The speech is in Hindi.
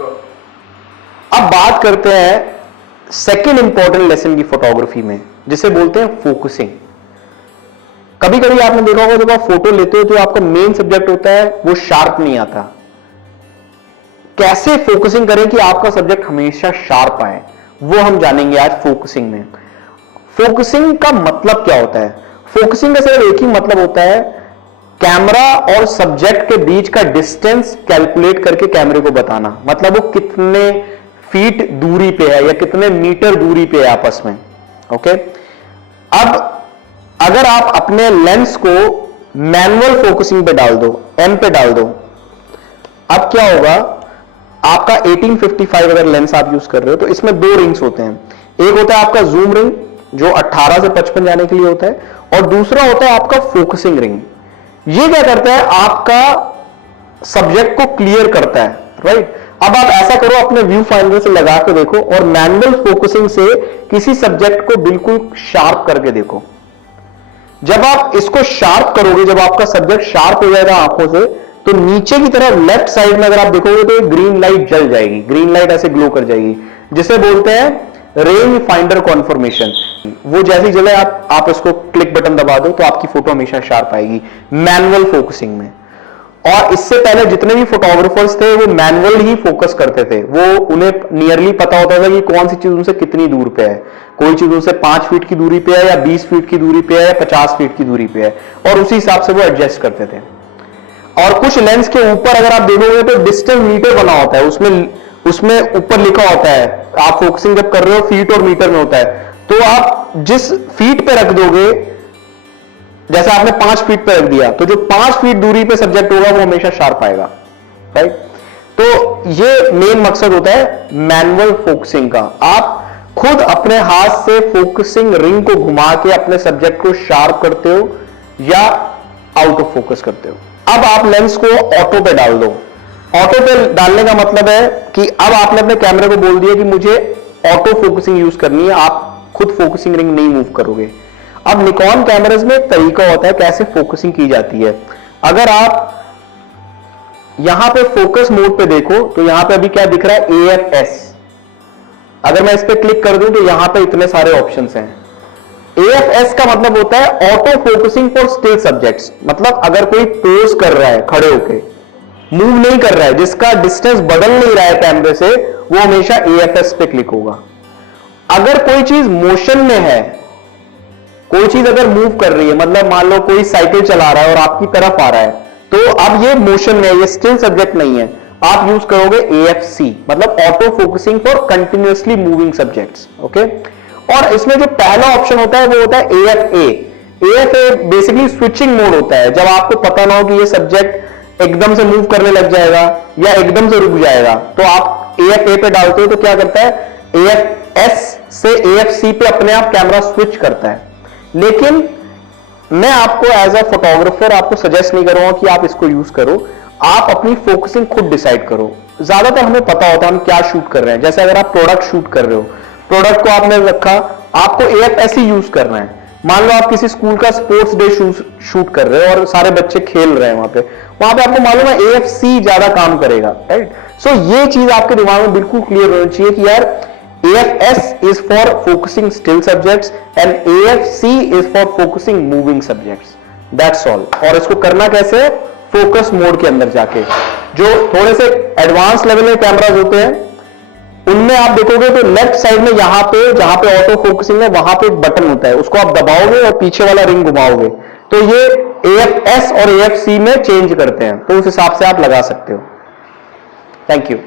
अब बात करते हैं सेकंड इंपॉर्टेंट लेसन की फोटोग्राफी में, जिसे बोलते हैं फोकसिंग। कभी कभी आपने देखा होगा जब आप फोटो लेते हो तो आपका मेन सब्जेक्ट होता है वो शार्प नहीं आता। कैसे फोकसिंग करें कि आपका सब्जेक्ट हमेशा शार्प आए, वो हम जानेंगे आज फोकसिंग में। फोकसिंग का मतलब क्या होता है? फोकसिंग का सिर्फ एक ही मतलब होता है, कैमरा और सब्जेक्ट के बीच का डिस्टेंस कैलकुलेट करके कैमरे को बताना। मतलब वो कितने फीट दूरी पे है या कितने मीटर दूरी पे है आपस में। ओके, अब अगर आप अपने लेंस को मैनुअल फोकसिंग पे डाल दो, एम पे डाल दो, अब क्या होगा, आपका 1855 अगर लेंस आप यूज कर रहे हो तो इसमें दो रिंग्स होते हैं। एक होता है आपका जूम रिंग जो 18 से 55 जाने के लिए होता है, और दूसरा होता है आपका फोकसिंग रिंग। ये क्या करता है, आपका सब्जेक्ट को क्लियर करता है, राइट। अब आप ऐसा करो, अपने व्यू फाइंडर से लगा के देखो और मैनुअल फोकसिंग से किसी सब्जेक्ट को बिल्कुल शार्प करके देखो। जब आप इसको शार्प करोगे, जब आपका सब्जेक्ट शार्प हो जाएगा आंखों से, तो नीचे की तरफ लेफ्ट साइड में अगर आप देखोगे तो एक ग्रीन लाइट जल जाएगी, ग्रीन लाइट ऐसे ग्लो कर जाएगी, जिसे बोलते हैं रेंज फाइंडर कॉन्फर्मेशन। वो जैसी जले आप इसको क्लिक बटन दबा दो तो आपकी फोटो हमेशा शार्प आएगी मैनुअल फोकसिंग में। और इससे पहले जितने भी फोटोग्राफर्स थे वो मैनुअल ही फोकस करते थे। वो उन्हें नियरली पता होता था कि कौन सी चीज उनसे कितनी दूर पे है। कोई चीज उनसे 5 फीट की दूरी पे है या 20 फीट की दूरी पे है या 50 फीट की दूरी पे है, और उसी हिसाब से वो एडजस्ट करते थे। और कुछ लेंस के ऊपर अगर आप देखोगे तो डिस्टेंस मीटर बना होता है, उसमें ऊपर लिखा होता है, आप फोकसिंग जब कर रहे हो फीट और मीटर में होता है, तो आप जिस फीट पे रख दोगे, जैसे आपने 5 फीट पे रख दिया तो जो 5 फीट दूरी पे सब्जेक्ट होगा वो हमेशा शार्प आएगा, राइट। तो ये मेन मकसद होता है मैनुअल फोकसिंग का। आप खुद अपने हाथ से फोकसिंग रिंग को घुमा के अपने सब्जेक्ट को शार्प करते हो या आउट ऑफ फोकस करते हो। अब आप लेंस को ऑटो पे डाल दो। ऑटो पे डालने का मतलब है कि अब आपने अपने कैमरे को बोल दिया कि मुझे ऑटो फोकसिंग यूज करनी है, आप खुद फोकसिंग रिंग नहीं मूव करोगे। अब निकॉन कैमरास में एक तरीका होता है कैसे फोकसिंग की जाती है। अगर आप यहां पे फोकस मोड पे देखो तो यहां पे अभी क्या दिख रहा है, AFS। अगर मैं इस पे क्लिक कर दूं तो यहां पे इतने सारे ऑप्शंस हैं। AFS का मतलब होता है auto focusing for still subjects. मतलब अगर कोई पोज कर रहा है खड़े होके, मूव नहीं कर रहा है, जिसका डिस्टेंस बदल नहीं रहा है कैमरे से, वो हमेशा AFS पे क्लिक होगा। अगर कोई चीज मोशन में है, कोई चीज अगर मूव कर रही है, मतलब मान लो कोई साइकिल चला रहा है और आपकी तरफ आ रहा है, तो अब ये मोशन में है, ये स्टिल सब्जेक्ट नहीं है, आप यूज करोगे AFC, मतलब auto focusing for continuously moving subjects. Okay, और इसमें जो पहला ऑप्शन होता है वो होता है AFA। AFA basically switching mode होता है, जब आपको पता ना हो कि ये सब्जेक्ट एकदम से मूव करने लग जाएगा या एकदम से रुक जाएगा, तो आप AFA पे डालते हो तो क्या करता है, AFS से AFC पे अपने आप कैमरा स्विच करता है। लेकिन मैं आपको एज अ फोटोग्राफर आपको सजेस्ट नहीं करूंगा कि आप इसको यूज करो। आप अपनी फोकसिंग खुद डिसाइड करो। ज्यादातर हमें पता होता है हम क्या शूट कर रहे हैं। जैसे अगर आप प्रोडक्ट शूट कर रहे हो, प्रोडक्ट को आपने रखा, आपको AFS ही यूज करना है। मान लो आप किसी स्कूल का स्पोर्ट्स डे शूट कर रहे हो और सारे बच्चे खेल रहे हैं वहां पे आपको मालूम है AFC ज्यादा काम करेगा, राइट। सो ये चीज आपके दिमाग में बिल्कुल क्लियर होनी चाहिए कि यार AFS is for focusing still subjects and AFC is for focusing moving subjects. That's all. और इसको करना कैसे, फोकस मोड के अंदर जाके। जो थोड़े से एडवांस लेवल के कैमराज होते हैं उनमें आप देखोगे तो लेफ्ट साइड में यहां पे जहां पे ऑटो फोकसिंग है वहां पे एक बटन होता है, उसको आप दबाओगे और पीछे वाला रिंग घुमाओगे तो ये AFS और AFC में चेंज करते हैं, तो उस हिसाब से आप लगा सकते हो। Thank you.